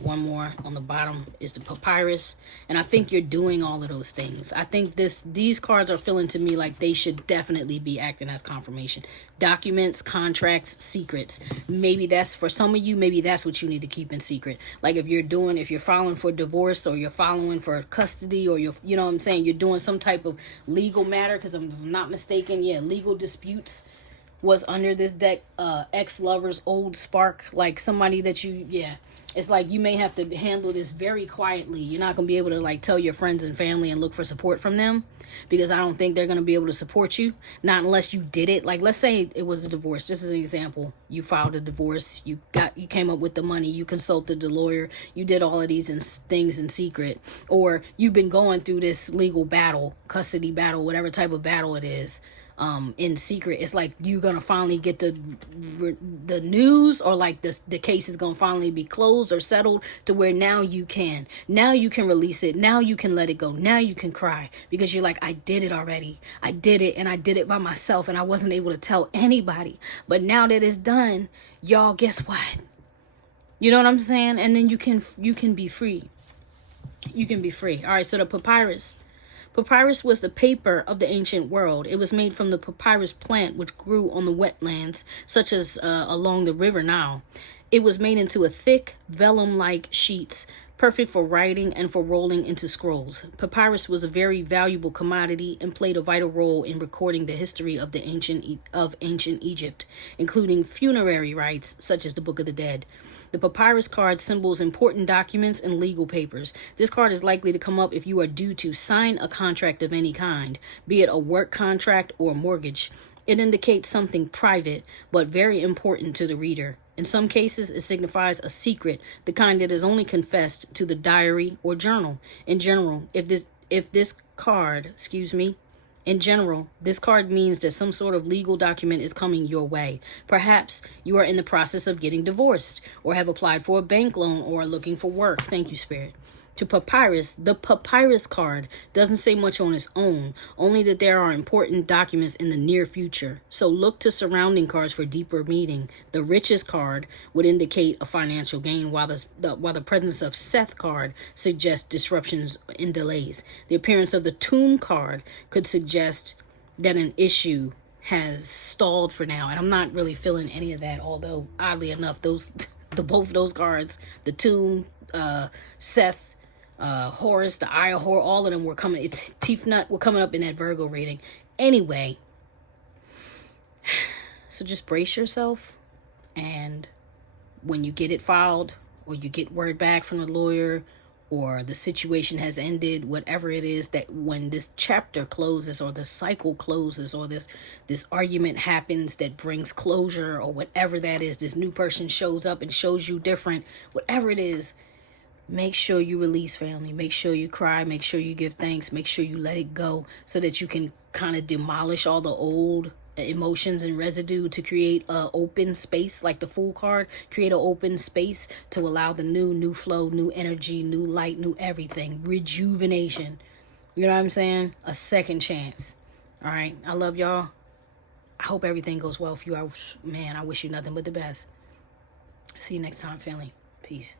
One more on the bottom is the papyrus, and I think you're doing all of those things. I think these cards are feeling to me like they should definitely be acting as confirmation. Documents, contracts, secrets. Maybe that's for some of you, maybe that's what you need to keep in secret. Like if you're filing for divorce, or you're filing for custody, or you know what I'm saying, you're doing some type of legal matter, because I'm not mistaken, legal disputes was under this deck. Ex-lovers, old spark, like somebody that it's like you may have to handle this very quietly. You're not going to be able to like tell your friends and family and look for support from them, because I don't think they're going to be able to support you. Not unless you did it. Like, let's say it was a divorce. Just as an example, you filed a divorce. You came up with the money. You consulted the lawyer. You did all of these things in secret. Or you've been going through this legal battle, custody battle, whatever type of battle it is. In secret. It's like you're gonna finally get the news, or like the case is gonna finally be closed or settled to where now you can release it. Now you can let it go. Now you can cry, because you're like, I did it already. I did it, and I did it by myself, and I wasn't able to tell anybody. But now that it's done, y'all, guess what? You know what I'm saying? And then you can be free. You can be free. All right, so the papyrus. Papyrus was the paper of the ancient world. It was made from the papyrus plant, which grew on the wetlands, such as along the river Nile. It was made into a thick, vellum-like sheets, perfect for writing and for rolling into scrolls. Papyrus was a very valuable commodity and played a vital role in recording the history of ancient Egypt, including funerary rites such as the Book of the Dead. The papyrus card symbols important documents and legal papers. This card is likely to come up if you are due to sign a contract of any kind, be it a work contract or a mortgage. It indicates something private, but very important to the reader. In some cases, it signifies a secret, the kind that is only confessed to the diary or journal. In general, this card means that some sort of legal document is coming your way. Perhaps you are in the process of getting divorced, or have applied for a bank loan, or are looking for work. Thank you, Spirit. to papyrus. The papyrus card doesn't say much on its own, only that there are important documents in the near future. So look to surrounding cards for deeper meaning. The riches card would indicate a financial gain, while the presence of Seth card suggests disruptions and delays. The appearance of the tomb card could suggest that an issue has stalled for now, and I'm not really feeling any of that, although oddly enough those both of those cards, the tomb, Seth, Horus, the Eye of Horus, all of them were coming. It's Teeth Nut were coming up in that Virgo reading. Anyway, so just brace yourself, and when you get it filed, or you get word back from the lawyer, or the situation has ended, whatever it is, that when this chapter closes, or the cycle closes, or this argument happens that brings closure, or whatever that is, this new person shows up and shows you different, whatever it is, make sure you release, family. Make sure you cry. Make sure you give thanks. Make sure you let it go, so that you can kind of demolish all the old emotions and residue to create a open space, like the Fool card. Create an open space to allow the new flow, new energy, new light, new everything. Rejuvenation. You know what I'm saying? A second chance. All right. I love y'all. I hope everything goes well for you. I wish you nothing but the best. See you next time, family. Peace.